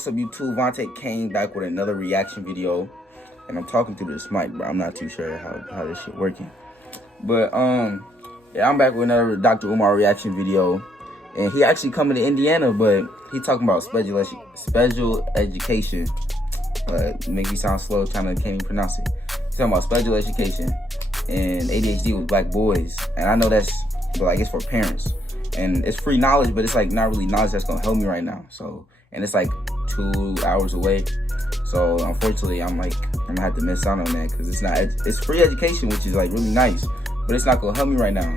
What's up, YouTube? Vontae came back with another reaction video, and I'm talking through this mic, bro. I'm not too sure how this shit working, but yeah, I'm back with another Dr. Umar reaction video, and he actually coming to Indiana, but he talking about special education. Make me sound slow, can't even pronounce it. He's talking about special education and ADHD with black boys, and I know that's like it's for parents, and it's free knowledge, but it's like not really knowledge that's gonna help me right now. So, and it's like 2 hours away, so unfortunately I'm gonna have to miss out on that because it's free education, which is like really nice, but it's not gonna help me right now.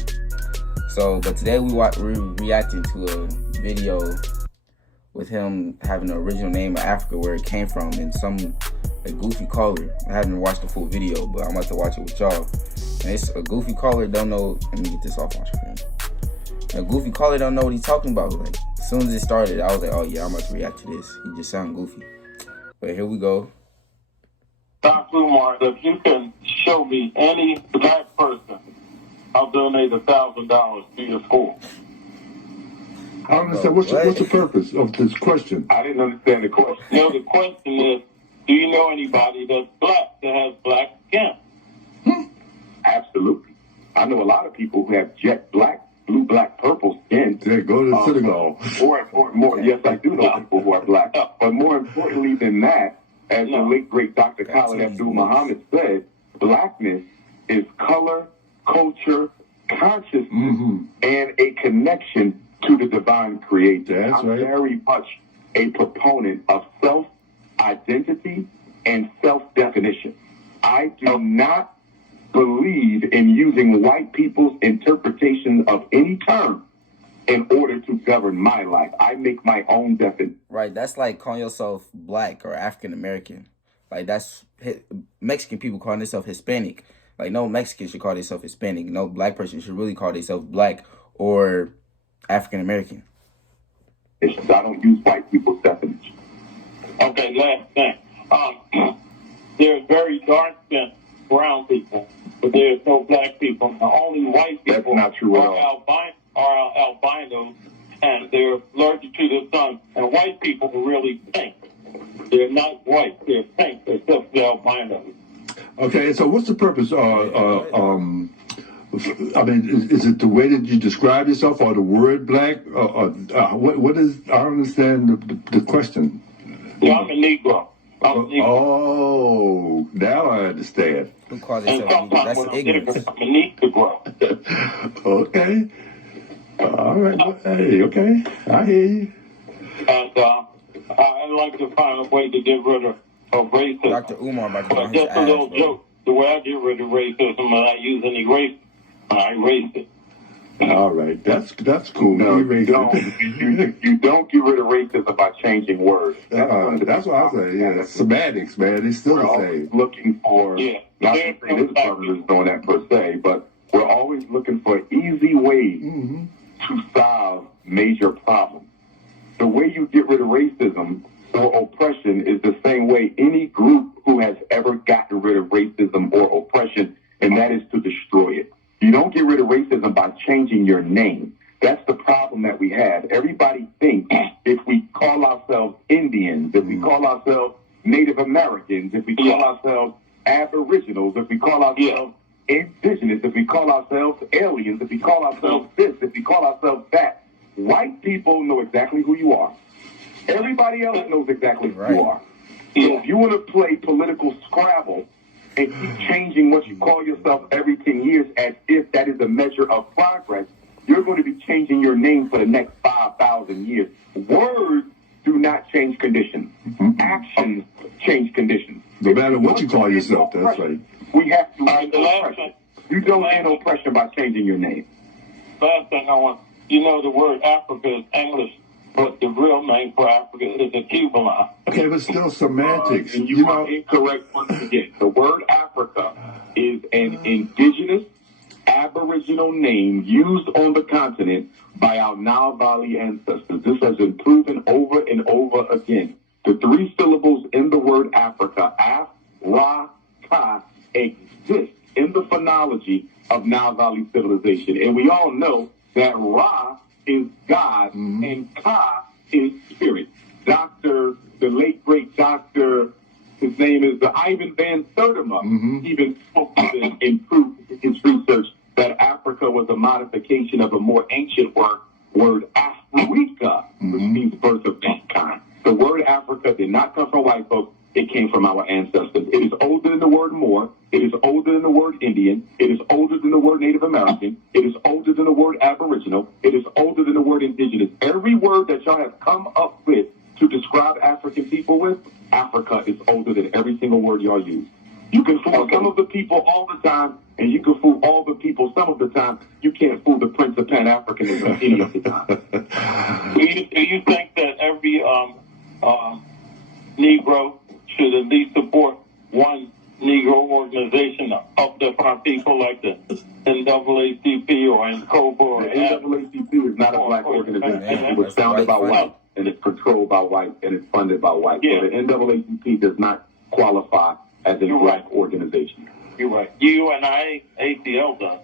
So, but today we're reacting to a video with him having the original name of Africa, where it came from, and a goofy caller. I haven't watched the full video, but I'm about to watch it with y'all. And it's a goofy caller don't know. Let me get this off my screen. A goofy caller don't know what he's talking about. Like, as soon as it started, I was like, oh yeah, I'm about to react to this. He just sound goofy. But here we go. Dr. Umar, if you can show me any black person, I'll donate $1,000 to your school. I don't understand. What's the purpose of this question? I didn't understand the question. You know, the question is, do you know anybody that's black that has black skin? Absolutely. I know a lot of people who have jet black, blue, black, purple skin. They go to the synagogue. More. Yes, I do know people who are black. But more importantly than that, as the late great Dr. Khalid Abdul Muhammad said, blackness is color, culture, consciousness, and a connection to the divine creator. That's I'm right. very much a proponent of self-identity and self-definition. I do not believe in using white people's interpretation of any term in order to govern my life. I make my own definition. Right, that's like calling yourself black or African American. Like, that's Mexican people calling themselves Hispanic. Like, no Mexican should call themselves Hispanic. No black person should really call themselves black or African American. I don't use white people's definition. Okay, last thing. There's very dark-skinned brown people, but there's no black people. The only white people That's not true at are albinos, and they're allergic to the sun. And white people are really pink. They're not white, they're pink. They're just the albinos. Okay, so what's the purpose? I mean, is it the way that you describe yourself, or the word black? What is? I don't understand the question. Yeah, I'm a Negro. Oh, now I understand. Who calls himself Negro? That's ignorance. I'm a Negro. Okay. All right. Hey, okay. I hear you. And I'd like to find a way to get rid of racism. Dr. Umar about to But on his just a ass, little bro. joke. The way I get rid of racism, I use an eraser. I erase it. All right. That's cool. No, You you don't. You don't get rid of racism by changing words. That's what I say. Yeah, semantics, man. It's still We're the always same. looking for, not to say this brother is doing that per se, but we're always looking for easy ways to solve major problems. The way you get rid of racism or oppression is the same way any group who has ever gotten rid of racism or oppression, and that is to destroy it. You don't get rid of racism by changing your name. That's the problem that we have. Everybody thinks if we call ourselves Indians, if we call ourselves Native Americans, if we call ourselves Aboriginals, if we call ourselves Indigenous, if we call ourselves aliens, if we call ourselves this, if we call ourselves that, white people know exactly who you are. Everybody else knows exactly who you are. So if you want to play political Scrabble and keep changing what you call yourself every 10 years as if that is a measure of progress, you're going to be changing your name for the next 5,000 years. Words do not change conditions. Actions change conditions. No matter what you call yourself, that's right. We have to end oppression. You don't end oppression by changing your name. Last thing I want, the word Africa is English, but the real name for Africa is a Cuban. Okay, but still semantics. And you are incorrect once again. The word Africa is an indigenous Aboriginal name used on the continent by our Nile Valley ancestors. This has been proven over and over again. The 3 syllables in the word Africa, Af, Ra, Ka, exist in the phonology of Nile Valley civilization. And we all know that Ra is God and Ka is spirit. the late great doctor, his name is Ivan Van Sertima, even spoke to this in proof in his research that Africa was a modification of a more ancient word Africa, which means birth of mankind. The word Africa did not come from white folks. It came from our ancestors. It is older than the word Moor. It is older than the word Indian. It is older than the word Native American. It is older than the word Aboriginal. It is older than the word indigenous. Every word that y'all have come up with to describe African people with, Africa is older than every single word y'all use. You can fool some of the people all the time, and you can fool all the people some of the time. You can't fool the Prince of Pan-Africanism any of the time. Do you think that every Negro should at least support one Negro organization to uplift our people, like the NAACP or NCOBA or the NAACP is not a black organization. It was founded by white, and it's controlled by white, and it's funded by white. Yeah. So the NAACP does not qualify as a black organization. You're right. You and I, ACL does.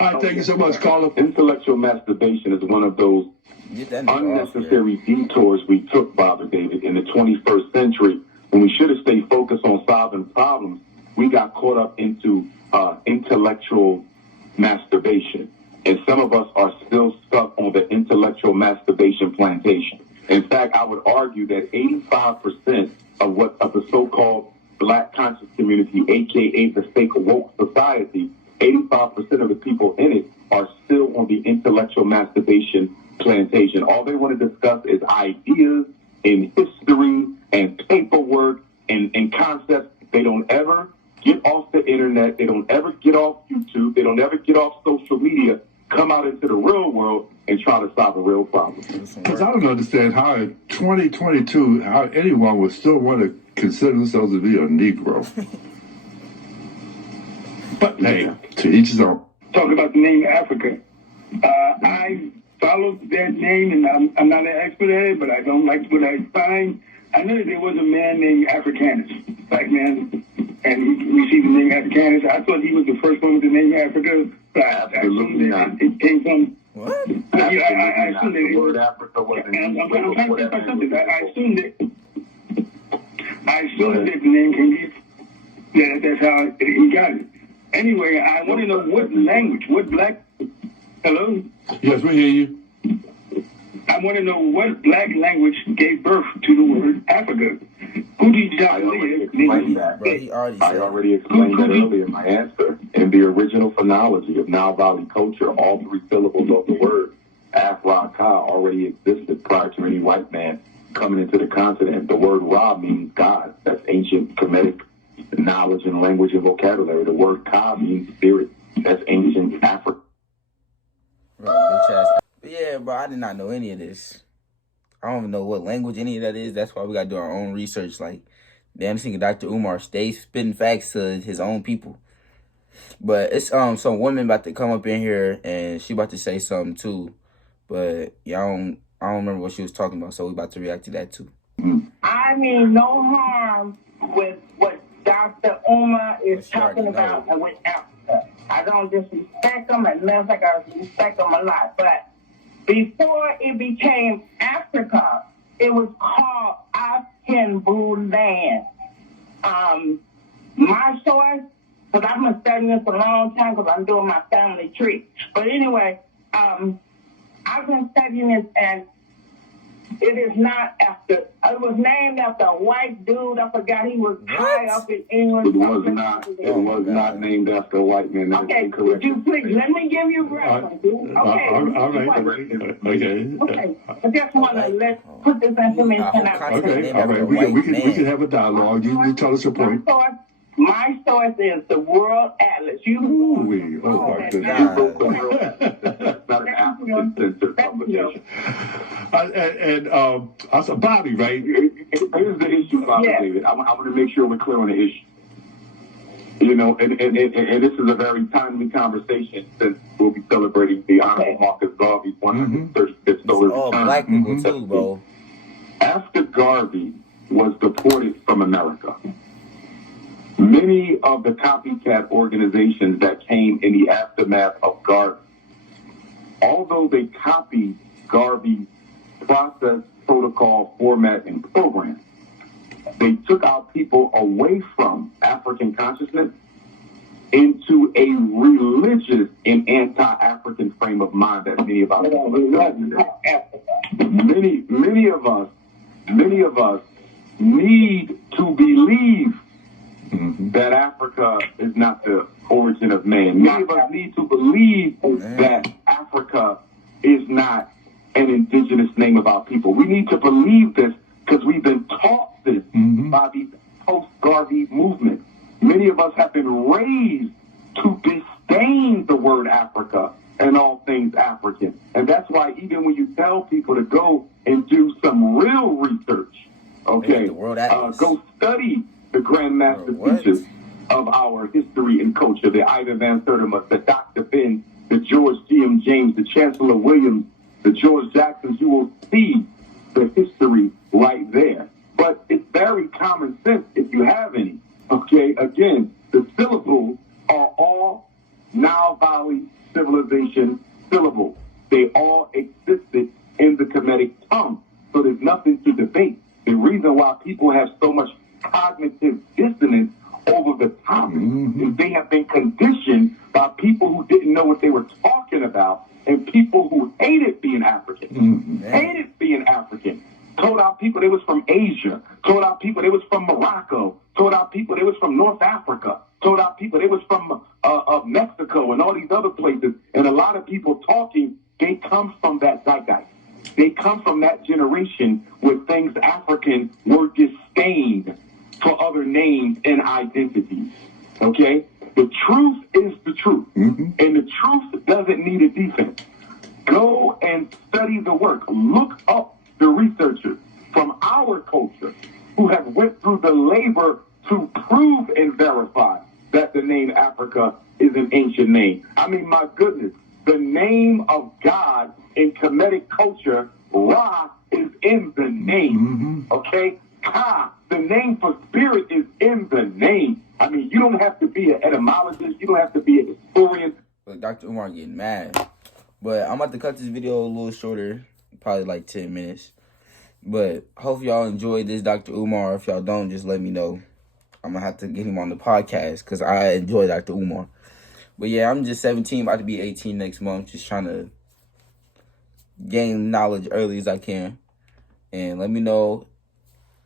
All right, thank you so much, caller. Intellectual masturbation is one of those unnecessary detours we took, Bobby David, in the 21st century. When we should have stayed focused on solving problems, we got caught up into intellectual masturbation. And some of us are still stuck on the intellectual masturbation plantation. In fact, I would argue that 85% of the so-called black conscious community, a.k.a. the fake woke society, 85% of the people in it are still on the intellectual masturbation plantation. All they want to discuss is ideas and history and paperwork and concepts. They don't ever get off the internet. They don't ever get off YouTube. They don't ever get off social media, come out into the real world and try to solve a real problem. Because I don't understand how in 2022, how anyone would still want to consider themselves to be a Negro. But hey, to each his own. Talk about the name Africa. I followed that name, and I'm not an expert at it, but I don't like what I find. I know that there was a man named Africanus, black man, and he received the name Africanus. I thought he was the first one with the name Africa, but I assumed that it came from. What? I assumed that the word Africa wasn't. I'm trying to clarify something. I assumed that the name came from. That's how he got it. Anyway, I want to know what language, what black. Hello? Yes, we hear you. I want to know what black language gave birth to the word Africa. I already explained that. I already explained that earlier in my answer. In the original phonology of Nile Valley culture, all three syllables of the word Africa already existed prior to any white man coming into the continent. The word Ra means God. That's ancient Kemetic knowledge and language and vocabulary. The word Ka means spirit. That's ancient African. Yeah, bro, I did not know any of this. I don't even know what language any of that is. That's why we gotta do our own research. Like, damn, this nigga Dr. Umar stays spitting facts to his own people. But it's some woman about to come up in here and she about to say something too. But yeah, I don't remember what she was talking about, so we about to react to that too. I mean no harm with what Dr. Umar is talking about with Africa. I don't disrespect him, and matter of fact, I respect him a lot. But before it became Africa, it was called African Blue Land. My source, because I've been studying this a long time because I'm doing my family tree. But anyway, I've been studying this, and it is not after. It was named after a white dude. I forgot he was high up in England. It was not named after a white man. That's okay, incorrect. could you please let me give you reference? Okay. All right. Okay. I just want to put this information out. Okay. All right. We can have a dialogue. You tell us your point. My source is the World Atlas. Oh my goodness. That's not an African-centered publication. And also Bobby, right? Here's the issue, Bobby David. I want to make sure we're clear on the issue. You know, and this is a very timely conversation since we'll be celebrating the Honorable Marcus Garvey's 135th solar All return. black people too, bro. After Garvey was deported from America, many of the copycat organizations that came in the aftermath of Garvey, although they copied Garvey's process protocol, format, and program. They took our people away from African consciousness into a religious and anti-African frame of mind that many of our people are today. Many of us need to believe that Africa is not the origin of man. Many of us need to believe that Africa is not an indigenous name of our people. We need to believe this because we've been taught this by these post-Garvey movements. Many of us have been raised to disdain the word Africa and all things African. And that's why even when you tell people to go and do some real research, okay, go study the Grandmaster teachers of our history and culture, the Ivan Van Sertima, the Dr. Ben, the George G.M. James, the Chancellor Williams, the George Jacksons, you will see the history right there. But it's very common sense if you have any. Okay, again, the syllables are all Nile Valley civilization syllables. They all existed in the Kemetic tongue. So there's nothing to debate. The reason why people have so much cognitive dissonance over the topic is they have been conditioned by people who didn't know what they were talking about and people who hated being African. Hated being African. Told our people they was from Asia. Told our people they was from Morocco. Told our people they was from North Africa. Told our people they was from Mexico and all these other places. And a lot of people talking, they come from that zeitgeist. They come from that generation where things African were disdained for other names and identities. Okay? The truth is the truth. And the truth doesn't need a defense. Go and study the work. Look up the researchers from our culture who have went through the labor to prove and verify that the name Africa is an ancient name. I mean, my goodness, the name of God in Kemetic culture, Ra, is in the name. Okay? Ka, the name for spirit, is in the name. I mean, you don't have to be an etymologist. You don't have to be a historian. Look, Dr. Umar getting mad. But I'm about to cut this video a little shorter, probably like 10 minutes. But hope y'all enjoyed this, Dr. Umar. If y'all don't, just let me know. I'm going to have to get him on the podcast because I enjoy Dr. Umar. But yeah, I'm just 17, about to be 18 next month. Just trying to gain knowledge early as I can. And let me know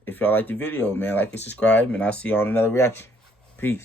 if y'all like the video, man. Like and subscribe, and I'll see y'all on another reaction. Peace.